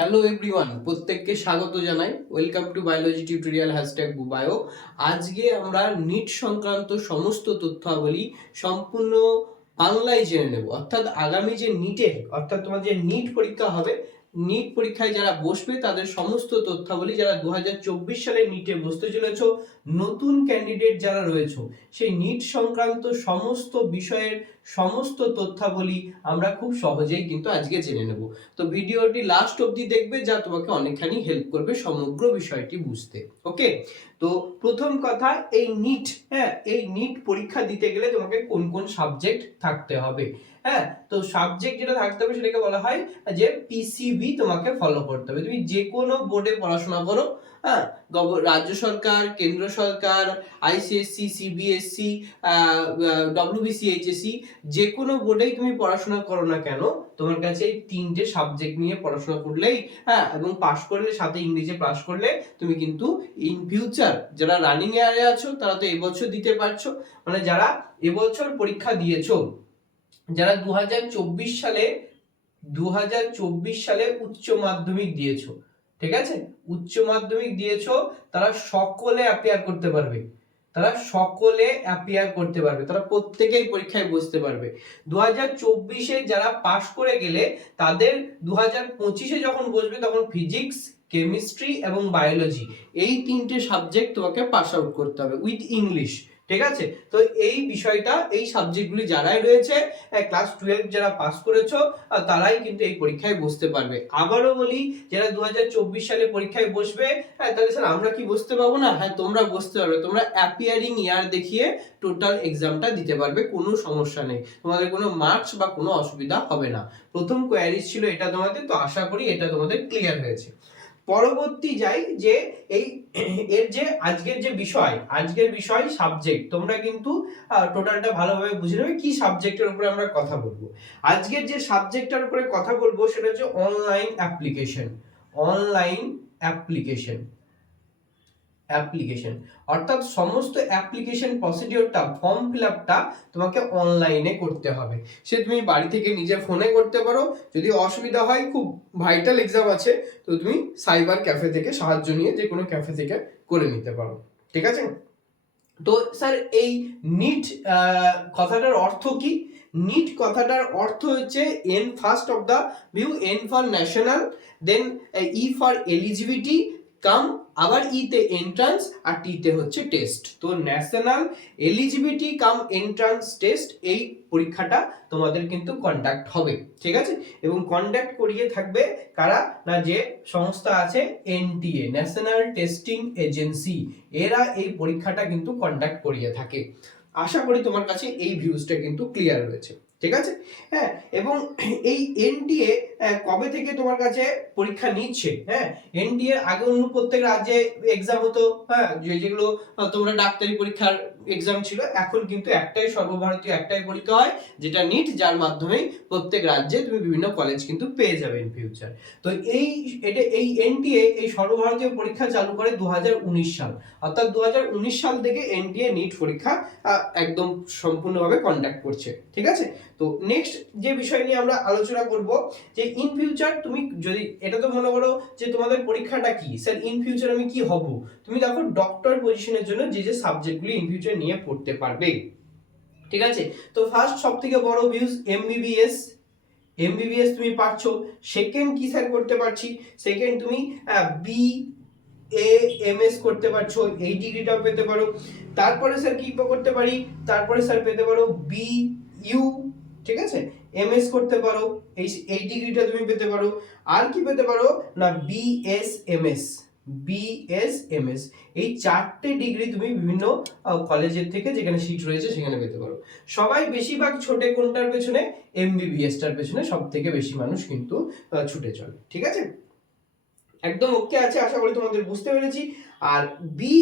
Hello everyone প্রত্যেককে স্বাগত জানাই। Welcome to biology tutorial hashtag বুবায়ো আজকে আমরা নিট সংক্রান্ত সমস্ত তথ্যাবলী সম্পূর্ণ বাংলায় জেনে নেব। অর্থাৎ আগামী যে নিটের অর্থাৎ তোমার যে নিট পরীক্ষা হবে নিট পরীক্ষায় যারা বসবে, তাদের সমস্ত তথ্যাবলী যারা দু হাজার চব্বিশ সালে নিটে বসতে চলেছ, নতুন ক্যান্ডিডেট যারা রয়েছে, সেই নিট সংক্রান্ত সমস্ত বিষয়ের সমস্ত তথ্যাবলী আমরা খুব সহজেই কিন্তু আজকে জেনে নেব। তো ভিডিওটি লাস্ট অবধি দেখবে, যা তোমাকে অনেকখানি হেল্প করবে সমগ্র বিষয়টি বুঝতে। ওকে তো প্রথম কথা, এই নিট হ্যাঁ এই নিট পরীক্ষা দিতে গেলে তোমাকে কোন কোন সাবজেক্ট থাকতে হবে। হ্যাঁ তো সাবজেক্ট যেটা থাকতে হবে সেটাকে বলা হয় যে পিসিবি তোমাকে ফলো করতে হবে। তুমি যে কোনো বোর্ডে পড়াশোনা করো হ্যাঁ রাজ্য সরকার, কেন্দ্র সরকার আইসিএসসি সিবিএসসি ডব্লিউবিসি এইচএসসি যে কোনো বোর্ডেই তুমি পড়াশোনা করো না কেন, তোমার কাছে এই তিনটে সাবজেক্ট নিয়ে পড়াশোনা করলেই হ্যাঁ এবং পাশ করলে, সাথে ইংরেজি পাশ করলে, তুমি কিন্তু ইন ফিউচার যারা রানিং এয়ারে আছো, তারা তো এবছর দিতে পারছ। মানে যারা এবছর পরীক্ষা দিয়েছ, যারা দু হাজার চব্বিশ সালে দু হাজার চব্বিশ সালে উচ্চ মাধ্যমিক দিয়েছ ঠিক আছে? উচ্চ মাধ্যমিক দিয়েছ, তারা সকলে অ্যাপিয়ার করতে পারবে। তারা সকলে অ্যাপিয়ার করতে পারবে। তারা প্রত্যেকেই পরীক্ষায় বসতে পারবে। দু হাজার চব্বিশে যারা পাশ করে গেলে, তাদের দু হাজার পঁচিশে যখন বসবে, তখন ফিজিক্স কেমিস্ট্রি এবং বায়োলজি এই তিনটে সাবজেক্ট তোমাকে পাস আউট করতে হবে উইথ ইংলিশ ঠিক আছে? তো এই বিষয়টা, এই সাবজেক্টগুলি যারাই রয়েছে ক্লাস টুয়েলভ যারা পাস করেছ তারাই কিন্তু এই পরীক্ষায় বসতে পারবে। আবারও বলি, যারা দু হাজার চব্বিশ সালে পরীক্ষায় বসবে হ্যাঁ তাহলে স্যার আমরা কি বসতে পারব না? হ্যাঁ তোমরা বসতে পারবে। তোমরা অ্যাপিয়ারিং ইয়ার দেখিয়ে টোটাল এক্সামটা দিতে পারবে, কোনো সমস্যা নেই। তোমাদের কোনো মার্কস বা কোনো অসুবিধা হবে না। প্রথম কোয়ারিজ ছিল এটা তোমাদের, তো আশা করি এটা তোমাদের ক্লিয়ার হয়েছে। পরবর্তী যাই যে এই এর যে আজকের যে বিষয়, আজকের বিষয় সাবজেক্ট তোমরা কিন্তু টোটালটা ভালোভাবে বুঝে নেবে কি সাবজেক্টের উপরে আমরা কথা বলব। আজকের যে সাবজেক্টটার উপরে কথা বলব সেটা হচ্ছে online application online application application অর্থাৎ সমস্ত অ্যাপ্লিকেশন প্রসিডিওরটা ফর্ম ফিল আপটা তোমাকে অনলাইনে করতে হবে। সে তুমি বাড়ি থেকে নিজে ফোনে করতে পারো। যদি অসুবিধা হয়, খুব ভাইটাল এক্সাম আছে, তো তুমি সাইবার ক্যাফে থেকে সাহায্য নিয়ে যে কোনো ক্যাফে থেকে করে নিতে পারো। ঠিক আছে? তো স্যার এই নিট কথাটার অর্থ কি? নিট কথাটার অর্থ হচ্ছে N first of the view N for national then E for eligibility cum আবার ইতে এন্ট্রান্স আর টিতে হচ্ছে টেস্ট তো national eligibility cum entrance test এই পরীক্ষাটা তোমাদের কিন্তু কন্ডাক্ট হবে, ঠিক আছে? এবং কন্ডাক্ট করিয়ে থাকবে কারা? না, যে সংস্থা আছে এনটিএ ন্যাশনাল টেস্টিং এজেন্সি এরা এই পরীক্ষাটা কিন্তু কন্ডাক্ট করিয়ে থাকে। আশা করি তোমার কাছে এই ভিউজটা কিন্তু ক্লিয়ার রয়েছে। ঠিক আছে? হ্যাঁ এবং এই এনটিএ কবে থেকে তোমার কাছে পরীক্ষা নিচ্ছে? হ্যাঁ এনডিএ আগে অন্য প্রত্যেক রাজ্যে এক্সাম হতো হ্যাঁ যেগুলো তোমরা ডাক্তারি পরীক্ষার এক্সাম ছিল, এখন কিন্তু একটাই সর্বভারতীয় একটাই পরীক্ষা হয়, যেটা নিট যার মাধ্যমে প্রত্যেক রাজ্যে তুমি বিভিন্ন কলেজ কিন্তু পেয়ে যাবে ইন ফিউচার তো এই, এটা, এই এনটিএ এই সর্বভারতীয় পরীক্ষা চালু করে দু হাজার উনিশ সাল। অর্থাৎ দুহাজার উনিশ সাল থেকে এনটিএ নিট পরীক্ষা একদম সম্পূর্ণভাবে কন্ডাক্ট করছে। ঠিক আছে? তো নেক্সট যে বিষয় নিয়ে আমরা আলোচনা করব, যে ইন ফিউচার তুমি যদি, এটা তো মনে করো যে তোমাদের পরীক্ষাটা কি? স্যার ইন ফিউচার আমি কি হব? তুমি দেখো ডক্টর পজিশনের জন্য যে যে সাবজেক্টগুলি ইন ফিউচার নিয়ে পড়তে পারবে। ঠিক আছে? তো ফার্স্ট সব থেকে বড় ভিউজ এমবিবিএস এমবিবিএস তুমি পাচ্ছো সেকেন্ড কি স্যার করতে পারছি? সেকেন্ড তুমি বি এ এম এস করতে পারছ। এই ডিগ্রিটাও পেতে পারো। তারপরে স্যার কি করতে পারি? তারপরে স্যার পেতে পারো বি ইউ ঠিক আছে? এম এস করতে পারো, এই এই ডিগ্রিটা তুমি পেতে পারো। আর কি পেতে পারো? না BS M S BS M S এই চারটে ডিগ্রি তুমি বিভিন্ন কলেজের থেকে যেখানে সিট রয়েছে সেখানে পেতে পারো। সবাই বেশিরভাগ ছোটে কোনটার পেছনে? এমবিবিএসটার পেছনে সব থেকে বেশি মানুষ কিন্তু ছুটে চলে। ঠিক আছে? একদম ওকে আছে, আশা করি তোমাদের বুঝতে পেরেছি। আর বি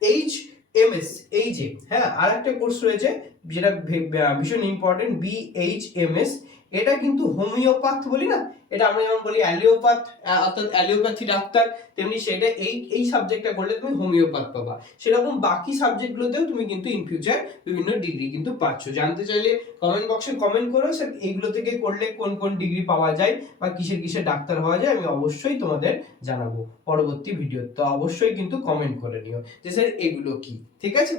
এইচ এম এস এই যে হ্যাঁ আর একটা কোর্স রয়েছে যেটা ভীষণ ইম্পর্টেন্ট এস এটা কিন্তু হোমিওপ্যাথ বলি না? এটা আমরা যেমন বলি অ্যালিওপ্যাথ অর্থাৎ অ্যালিওপ্যাথি ডাক্তার, তেমনি সেটা এই এই সাবজেক্টটা করলে তুমি হোমিওপ্যাথ পাবা। সেরকম বাকি সাবজেক্টগুলোতেও তুমি কিন্তু ইন ফিউচার বিভিন্ন ডিগ্রি কিন্তু পাচ্ছ। জানতে চাইলে কমেন্ট বক্সে কমেন্ট করো স্যার এইগুলো থেকে করলে কোন কোন ডিগ্রি পাওয়া যায় বা কিসের কিসের ডাক্তার হওয়া যায় আমি অবশ্যই তোমাদের জানাব পরবর্তী ভিডিও তো। অবশ্যই কিন্তু কমেন্ট করে নিও যে স্যার এগুলো কি? ঠিক আছে?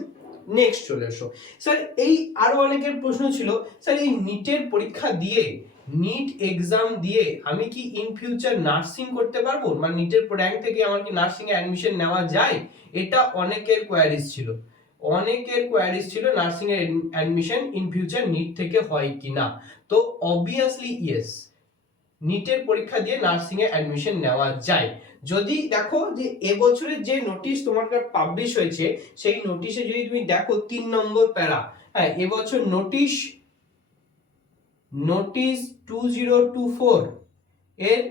নেক্সট চলে এসো। স্যার এই আরও অনেকের প্রশ্ন ছিল স্যার এই নিটের পরীক্ষা দিয়ে নিট এক্সাম দিয়ে আমি কি ইন ফিউচার নার্সিং করতে পারব? মানে নিটের র্যাঙ্ক থেকে আমার কি নার্সিং এ অ্যাডমিশন নেওয়া যায়? এটা অনেকের কোয়ারিজ ছিল। অনেকের কোয়ারিজ ছিল নার্সিং এর অ্যাডমিশন ইন ফিউচার নিট থেকে হয় কিনা। তো অবভিয়াসলি ইয়েস নিটের পরীক্ষা দিয়ে নার্সিং এ অ্যাডমিশন নেওয়া যায়। যদি দেখো যে এবছরের যে নোটিশ তোমার পাবলিশ হয়েছে, সেই নোটিশে যদি তুমি দেখো তিন নম্বর প্যারা হ্যাঁ এবছর notice notice two zero two four এর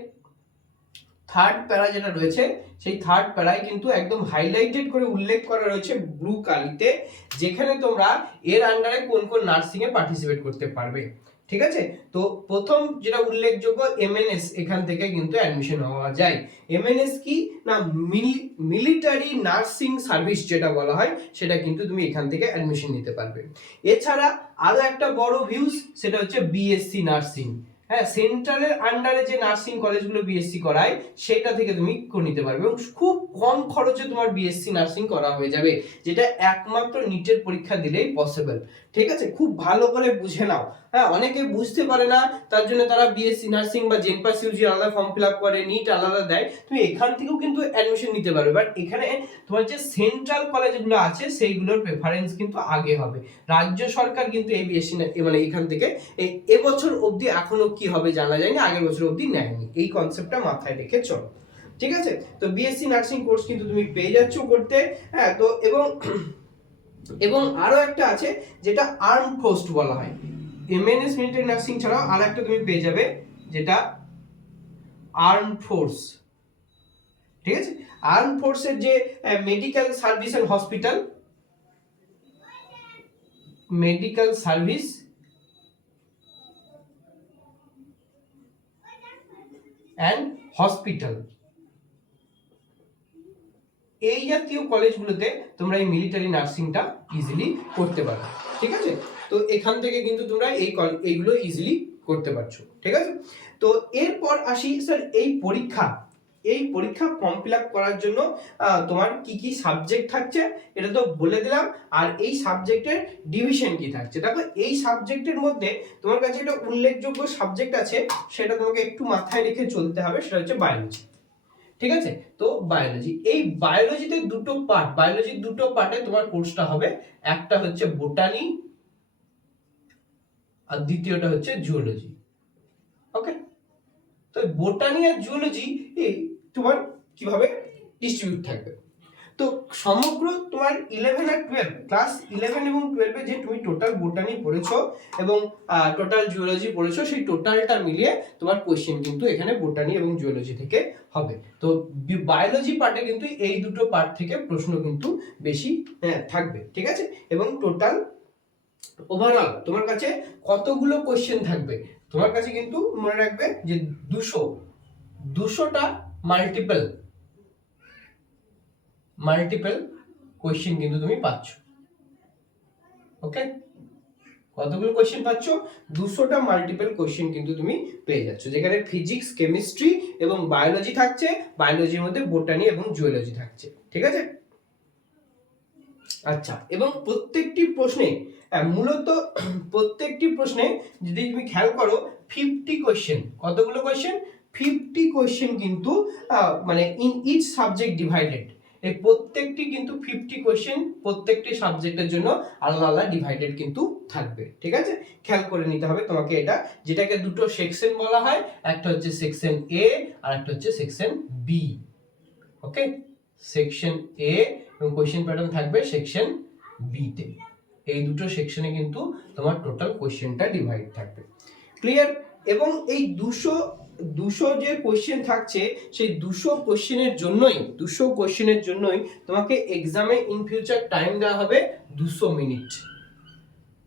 থার্ড প্যারা যেটা রয়েছে, সেই থার্ড প্যারায় কিন্তু একদম হাইলাইটেড করে উল্লেখ করা রয়েছে ব্লু কালিতে যেখানে তোমরা এর আন্ডারে কোন কোন নার্সিং এ পার্টিসিপেট করতে পারবে। ঠিক আছে? তো প্রথম যেটা উল্লেখযোগ্য এমএনএস এখান থেকে কিন্তু অ্যাডমিশন হওয়া যায়। এমএনএস কি? না মিলিটারি নার্সিং সার্ভিস যেটা বলা হয়, সেটা কিন্তু তুমি এখান থেকে অ্যাডমিশন নিতে পারবে। এছাড়া আরও একটা বড় ভিউজ সেটা হচ্ছে বিএসসি নার্সিং হ্যাঁ সেন্ট্রালের আন্ডারে যে নার্সিং কলেজগুলো বিএসসি করায়, সেটা থেকে তুমি নিতে পারবে এবং খুব কম খরচে তোমার বিএসসি নার্সিং করা হয়ে যাবে, যেটা একমাত্র নিটের পরীক্ষা দিলেই পসিবল ঠিক আছে? খুব ভালো করে বুঝে নাও। হ্যাঁ অনেকে বুঝতে পারে না, তার জন্য তারা বিএসসি নার্সিং বা জেনপাস ইউজি আলাদা ফর্ম ফিল আপ করে নিট আলাদা দেয়। তুমি এখান থেকেও কিন্তু অ্যাডমিশন নিতে পারবে বাট এখানে তোমার যে সেন্ট্রাল কলেজগুলো আছে, সেইগুলোর প্রেফারেন্স কিন্তু আগে হবে। রাজ্য সরকার কিন্তু এই বিএসসি মানে এখান থেকে এই এবছর অবধি এখনও কি হবে জানা যায়নি, আগের বছর অবধি নেয়নি। এই কনসেপ্টটা মাথায় রেখে চলো। ঠিক আছে? তো বিএসসি নার্সিং কোর্স কিন্তু তুমি পেয়ে যাচ্ছ করতে। হ্যাঁ তো এবং এবং আরও একটা আছে, যেটা আর্ম ফোর্স বলা হয়। এমএনএস মিলিটারি নার্সিং ছাড়াও আর একটা তুমি পেয়ে যাবে, যেটা আর্ম ফোর্স ঠিক আছে? আর্ম ফোর্সের যে medical service and hospital medical service and hospital এই জাতীয় কলেজগুলোতে তোমরা এই মিলিটারি নার্সিংটা ইজিলি করতে পারো, ঠিক আছে? তো এখান থেকে কিন্তু তোমরা এই এইগুলো ইজিলি করতে পারছ, ঠিক আছে? তো এরপর আসি স্যার এই পরীক্ষা এই পরীক্ষা ফর্ম ফিল করার জন্য তোমার কি কি সাবজেক্ট থাকছে, এটা তো বলে দিলাম, আর এই সাবজেক্টের ডিভিশন কি থাকছে? দেখো, এই সাবজেক্টের মধ্যে তোমার কাছে একটা উল্লেখযোগ্য সাবজেক্ট আছে, সেটা তোমাকে একটু মাথায় রেখে চলতে হবে, সেটা হচ্ছে বায়োলজি ঠিক আছে? তো বায়োলজি এই বায়োলজিতে দুটো পার্ট বায়োলজির দুটো পার্টে তোমার কোর্সটা হবে। একটা হচ্ছে বোটানি আর দ্বিতীয়টা হচ্ছে জুওলজি ওকে তো বোটানি আর জুওলজি এই তোমার কীভাবে ডিস্ট্রিবিউট থাকবে? তো সমগ্র তোমার ইলেভেন আর টুয়েলভ ক্লাস ইলেভেন এবং টুয়েলভে যে তুমি টোটাল বোটানি পড়েছো এবং টোটাল জুওলজি পড়েছো সেই টোটালটা মিলিয়ে তোমার কোয়েশ্চেন কিন্তু এখানে বোটানি এবং জুওলজি থেকে হবে। তো বায়োলজি পার্টে কিন্তু এই দুটো পার্ট থেকে প্রশ্ন কিন্তু বেশি হ্যাঁ, থাকবে ঠিক আছে? এবং টোটাল ওভারঅল তোমার কাছে কতগুলো কোয়েশ্চেন থাকবে? তোমার কাছে কিন্তু মনে রাখবে যে দুশো দুশোটা মাল্টিপল মাল্টিপল কোশ্চেন কিন্তু তুমি পাচ্ছ। ওকে কতগুলো কোয়েশ্চেন পাচ্ছ? দুশোটা মাল্টিপল কোশ্চেন কিন্তু তুমি পেয়ে যাচ্ছ। যেখানে ফিজিক্স কেমিস্ট্রি এবং বায়োলজি থাকছে বায়োলজির মধ্যে বোটানি এবং জুওলজি থাকছে। ঠিক আছে? আচ্ছা এবং প্রত্যেকটি প্রশ্নে মূলত প্রত্যেকটি প্রশ্নে যদি তুমি খেয়াল করো ফিফটি কোয়েশ্চেন কতগুলো কোয়েশ্চেন ফিফটি কোয়েশ্চেন কিন্তু মানে ইন ইচ সাবজেক্ট ডিভাইডেড এই প্রত্যেকটি কিন্তু ফিফটি কোয়েশ্চেন প্রত্যেকটি সাবজেক্টের জন্য আলাদা আলাদা ডিভাইডেড কিন্তু থাকবে, ঠিক আছে? খেয়াল করে নিতে হবে তোমাকে এটা, যেটাকে দুটো সেকশন বলা হয়, একটা হচ্ছে সেকশন এ আর একটা হচ্ছে section B okay section A এবং কোয়েশ্চেন প্যাটার্ন থাকবে সেকশন বি তে। এই দুটো সেকশনে কিন্তু তোমার টোটাল কোয়েশ্চেনটা ডিভাইড থাকবে। ক্লিয়ার এবং এই দুশো দুশো যে কোয়েশ্চেন থাকছে, সেই দুশো কোয়েশ্চেনের জন্যই, দুশো কোয়েশ্চেনের জন্যই তোমাকে এক্সামে ইন ফিউচার টাইম দেওয়া হবে দুশো মিনিট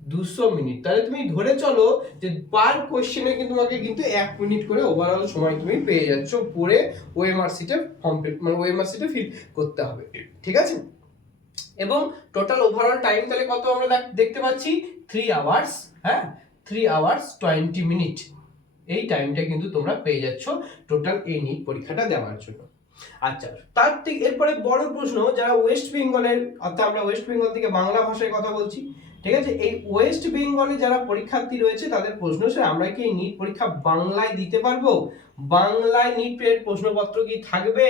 দুশো মিনিট তাহলে তুমি ধরে চলো যে পার কোশ্চেনে কিন্তু তোমাকে কিন্তু এক মিনিট করে ওভারঅল সময় তুমি পেয়ে যাচ্ছ পড়ে ওএমআর সিটে ফর্ম মানে ওএমআর সিটে ফিল করতে হবে। ঠিক আছে? এবং টোটাল ওভারঅল টাইম তাহলে কত আমরা দেখ- দেখতে পাচ্ছি? থ্রি আওয়ার্স হ্যাঁ? থ্রি আওয়ার্স টোয়েন্টি মিনিট এই টাইমটা কিন্তু তোমরা পেয়ে যাচ্ছ টোটাল এই নিট পরীক্ষাটা দেওয়ার জন্য। আচ্ছা তার ঠিক এরপরে বড় প্রশ্ন, যারা ওয়েস্ট বেঙ্গলের অর্থাৎ আমরা ওয়েস্ট বেঙ্গল থেকে বাংলা ভাষায় কথা বলছি, ঠিক আছে? এই ওয়েস্ট বেঙ্গলে যারা পরীক্ষার্থী রয়েছে, তাদের প্রশ্ন, স্যার, আমরা কি এই নিট পরীক্ষা বাংলায় দিতে পারব? বাংলায় নিট প্রশ্নপত্র কি থাকবে?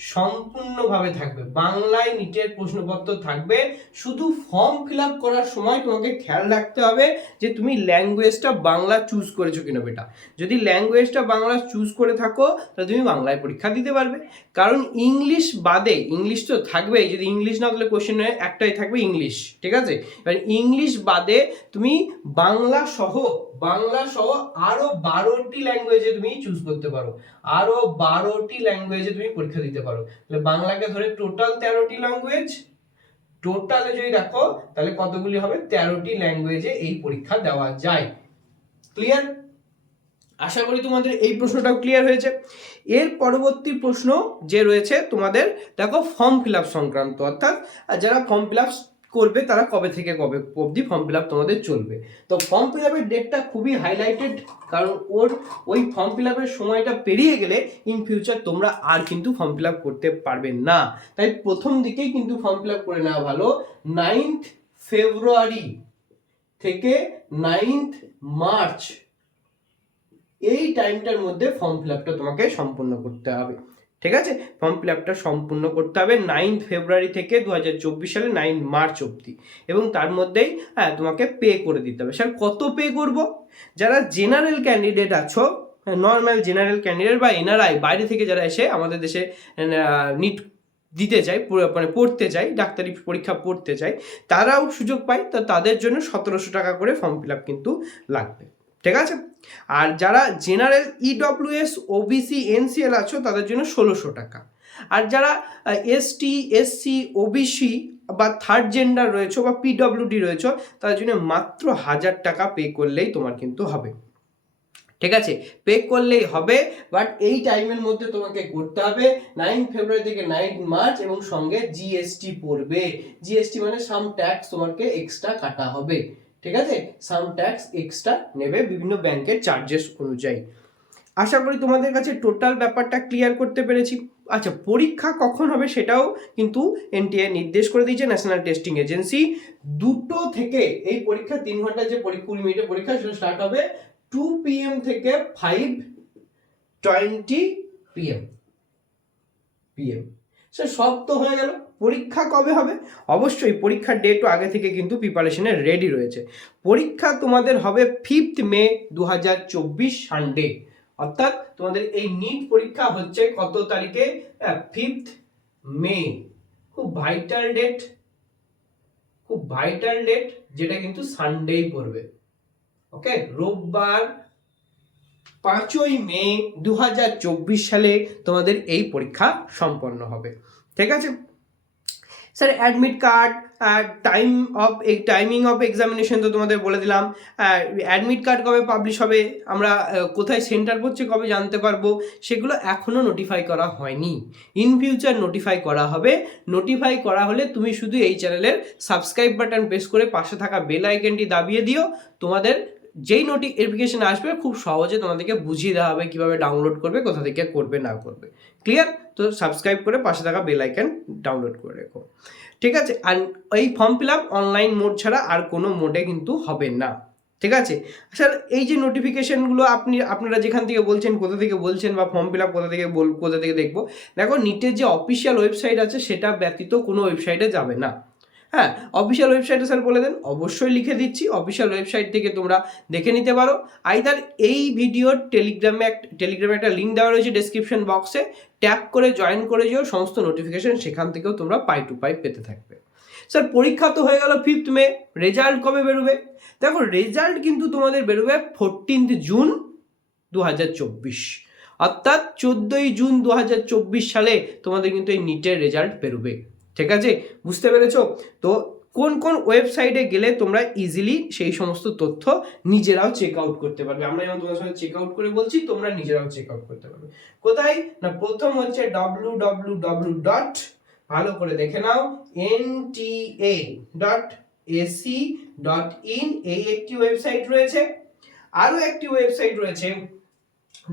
সম্পূর্ণভাবে থাকবে। বাংলায় নিটের প্রশ্নপত্র থাকবে। শুধু ফর্ম ফিল আপ করার সময় তোমাকে খেয়াল রাখতে হবে যে তুমি ল্যাঙ্গুয়েজটা বাংলা চুজ করেছ কিনা বেটা। যদি ল্যাঙ্গুয়েজটা বাংলা চুজ করে থাকো, তাহলে তুমি বাংলায় পরীক্ষা দিতে পারবে। কারণ ইংলিশ বাদে ইংলিশ তো থাকবেই। যদি ইংলিশ না তাহলে কোশ্চেনে একটাই থাকবে ইংলিশ ঠিক আছে? এবার ইংলিশ বাদে তুমি বাংলা সহ বাংলা সহ আরও বারোটি ল্যাঙ্গুয়েজে তুমি চুজ করতে পারো। আরও বারোটি ল্যাঙ্গুয়েজে তুমি পরীক্ষা দিতে পারো। তাহলে বাংলাকে ধরে টোটাল তেরোটি ল্যাঙ্গুয়েজ টোটালে যদি দেখো, তাহলে কতগুলি হবে? তেরোটি ল্যাঙ্গুয়েজে এই পরীক্ষা দেওয়া যায়। ক্লিয়ার আশা করি তোমাদের এই প্রশ্নটাও ক্লিয়ার হয়েছে। এর পরবর্তী প্রশ্ন যে রয়েছে তোমাদের, দেখো ফর্ম ফিল আপ সংক্রান্ত, অর্থাৎ যারা ফর্ম ফিল আপ করবে তারা কবে থেকে কবে অবধি ফর্ম ফিল আপ তোমাদের চলবে। তো ফর্ম ফিল আপের ডেটটা খুবই হাইলাইটেড কারণ ওর ওই ফর্ম ফিল আপের সময়টা পেরিয়ে গেলে ইন ফিউচার তোমরা আর কিন্তু ফর্ম ফিল আপ করতে পারবে না। তাই প্রথম দিকেই কিন্তু ফর্ম ফিল আপ করে নেওয়া ভালো। নাইন্থ ফেব্রুয়ারি থেকে নাইন্থ মার্চ এই টাইমটার মধ্যে ফর্ম ফিল আপটা তোমাকে সম্পূর্ণ করতে হবে। ঠিক আছে? ফর্ম ফিল আপটা সম্পূর্ণ করতে হবে নাইন্থ ফেব্রুয়ারি থেকে দু হাজার চব্বিশ সালে নাইন মার্চ অবধি। এবং তার মধ্যেই হ্যাঁ তোমাকে পে করে দিতে হবে। স্যার, কত পে করব? যারা জেনারেল ক্যান্ডিডেট আছো নর্মাল জেনারেল ক্যান্ডিডেট বা এনআরআই বাইরে থেকে যারা এসে আমাদের দেশে নিট দিতে চায় পুরো- মানে পড়তে চায় ডাক্তারি পরীক্ষা পড়তে চায় তারাও সুযোগ পায়, তো তাদের জন্য সতেরোশো টাকা করে ফর্ম ফিল আপ কিন্তু লাগবে। ঠিক আছে? আর যারা জেনারেল ইডব্লিউএস ওবিসি এনসিএল আছো, তাদের জন্য ষোলোশো টাকা। আর যারা এসটি এসসি ওবিসি বা থার্ড জেন্ডার রয়েছে বা পিডব্লিউডি রয়েছে, তাদের জন্য মাত্র হাজার টাকা পে করলেই তোমার কিন্তু হবে। ঠিক আছে? পে করলেই হবে বাট এই টাইমের মধ্যে তোমাকে করতে হবে। নাইন ফেব্রুয়ারি থেকে নাইন মার্চ এবং সঙ্গে জিএসটি পড়বে। জিএসটি মানে সাম ট্যাক্স তোমাকে এক্সট্রা কাটা হবে। ঠিক আছে? সাম ট্যাক্স এক্সট্রা নেবে বিভিন্ন ব্যাংকের চার্জেস অনুযায়ী। আশা করি তোমাদের কাছে টোটাল ব্যাপারটা ক্লিয়ার করতে পেরেছি। আচ্ছা পরীক্ষা কখন হবে সেটাও কিন্তু এনটিএ নির্দেশ করে দিয়েছে ন্যাশনাল টেস্টিং এজেন্সি দুটো থেকে এই পরীক্ষা, তিন ঘণ্টা যে কুড়ি মিনিটের পরীক্ষা, সেটা স্টার্ট হবে টু পিএম থেকে ফাইভ টোয়েন্টি পিএম পিএম সে সব তো হয়ে গেল। পরীক্ষা কবে হবে? অবশ্যই পরীক্ষার ডেটও আগে থেকে কিন্তু প্রিপারেশনে রেডি রয়েছে। পরীক্ষা তোমাদের হবে ফিফথ মে দু হাজার চব্বিশ সানডে অর্থাৎ তোমাদের এই নিট পরীক্ষা হচ্ছে কত তারিখে? ফিফথ মে খুব ভাইটাল ডেট খুব ভাইটাল ডেট যেটা কিন্তু সানডেই পড়বে। ওকে রোববার পাঁচই মে দু হাজার চব্বিশ সালে তোমাদের এই পরীক্ষা সম্পন্ন হবে। ঠিক আছে? Sir admit card time of timing of examination তো তোমাদের বলে দিলাম। অ্যাডমিট কার্ড কবে পাবলিশ হবে? আমরা কোথায় সেন্টার পড়ছে কবে জানতে পারব? সেগুলো এখনও নোটিফাই করা হয়নি। ইন ফিউচার নোটিফাই করা হবে। নোটিফাই করা হলে তুমি শুধু এই চ্যানেলের সাবস্ক্রাইব বাটন প্রেস করে পাশে থাকা বেল আইকনটি দাবিয়ে দিও। তোমাদের যেই নোটিফিকেশন আসবে, খুব সহজে তোমাদেরকে বুঝিয়ে দেওয়া হবে কীভাবে ডাউনলোড করবে, কোথা থেকে করবে, না করবে। ক্লিয়ার তো সাবস্ক্রাইব করে পাশে থাকা বেল আইকন ডাউনলোড করে রেখো। ঠিক আছে? আর এই form fill up online mode ছাড়া আর কোনো মোডে কিন্তু হবে না। ঠিক আছে? স্যার এই যে নোটিফিকেশনগুলো আপনি, আপনারা যেখান থেকে বলছেন, কোথা থেকে বলছেন বা ফর্ম ফিল আপ কোথা থেকে বল, কোথা থেকে দেখব, দেখো নিটের যে অফিসিয়াল ওয়েবসাইট আছে, সেটা ব্যতীত কোনো ওয়েবসাইটে যাবে না। হ্যাঁ অফিসিয়াল ওয়েবসাইটে স্যার বলে দেন, অবশ্যই লিখে দিচ্ছি অফিসিয়াল ওয়েবসাইট থেকে তোমরা দেখে নিতে পারো। আইদার এই ভিডিওর টেলিগ্রামে এক টেলিগ্রামে একটা লিঙ্ক দেওয়া রয়েছে ডেসক্রিপশন বক্সে ট্যাপ করে জয়েন করে যেও, সমস্ত নোটিফিকেশন সেখান থেকেও তোমরা পাই টু পাই পেতে থাকবে। স্যার পরীক্ষা তো হয়ে গেল ফিফথ মে রেজাল্ট কবে বেরোবে? দেখো রেজাল্ট কিন্তু তোমাদের বেরোবে ফোরটিন্থ জুন দু হাজার চব্বিশ। অর্থাৎ চোদ্দোই জুন দু হাজার চব্বিশ সালে তোমাদের কিন্তু এই নিটের রেজাল্ট বেরোবে। ঠিক আছে? বুঝতে পেরেছ? তো কোন কোন ওয়েবসাইটে গেলে তোমরা ইজিলি সেই সমস্ত তথ্য নিজেরাও চেক আউট করতে পারবে। আমরা যেমন তোমার সঙ্গে চেক আউট করে বলছি, তোমরা নিজেরাও চেক আউট করতে পারবে। কোথায়? না, প্রথম হচ্ছে ডাব্লু ডাব্লু ডাব্লু ডট ভালো করে দেখে নাও N T A dot AC dot in এই একটি ওয়েবসাইট রয়েছে। আরও একটি ওয়েবসাইট রয়েছে,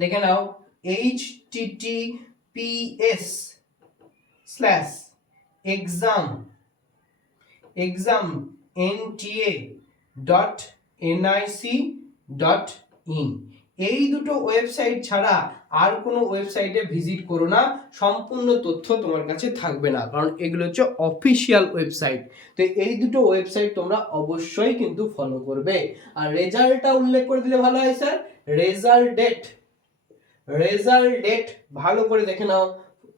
দেখে নাও H T T P S slash exam exam N T A dot NIC dot in এই দুটো ওয়েবসাইট ছাড়া আর কোনো ওয়েবসাইটে ভিজিট করো না। সম্পূর্ণ তথ্য তোমার কাছে থাকবে না, কারণ এগুলো হচ্ছে অফিসিয়াল ওয়েবসাইট তো এই দুটো ওয়েবসাইট তোমরা অবশ্যই কিন্তু ফলো করবে। আর রেজাল্টটা উল্লেখ করে দিলে ভালো হয় sir result date. Result date ভালো করে দেখে নাও।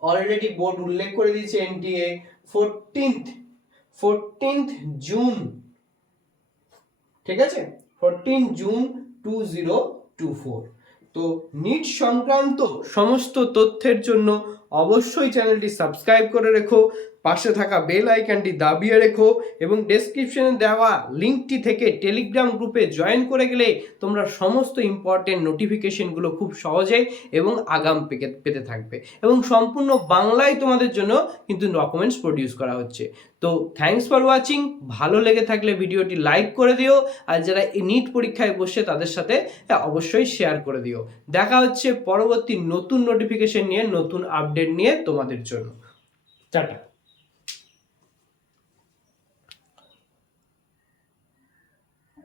অলরেডি বোর্ড উল্লেখ করে দিয়েছে এনটিএ ফোরটিন্থ ফোরটিন্থ জুন ঠিক আছে? Fourteen June two zero two four তো নিট সংক্রান্ত সমস্ত তথ্যের জন্য অবশ্যই চ্যানেলটি সাবস্ক্রাইব করে রেখো। পাশে থাকা বেল আইকনটি দাবিয়ে রেখো এবং ডেসক্রিপশনে দেওয়া লিঙ্কটি থেকে টেলিগ্রাম গ্রুপে জয়েন করে গেলে তোমরা সমস্ত ইম্পর্টেন্ট নোটিফিকেশনগুলো খুব সহজেই এবং আগাম পেকে, পেতে থাকবে। এবং সম্পূর্ণ বাংলায় তোমাদের জন্য কিন্তু ডকুমেন্টস প্রডিউস করা হচ্ছে। তো থ্যাঙ্কস ফর ওয়াচিং ভালো লেগে থাকলে ভিডিওটি লাইক করে দিও। আর যারা নিট পরীক্ষায় বসে তাদের সাথে অবশ্যই শেয়ার করে দিও। দেখা হচ্ছে পরবর্তী নতুন নোটিফিকেশন নিয়ে, নতুন আপডেট নিয়ে তোমাদের জন্য। টাটা।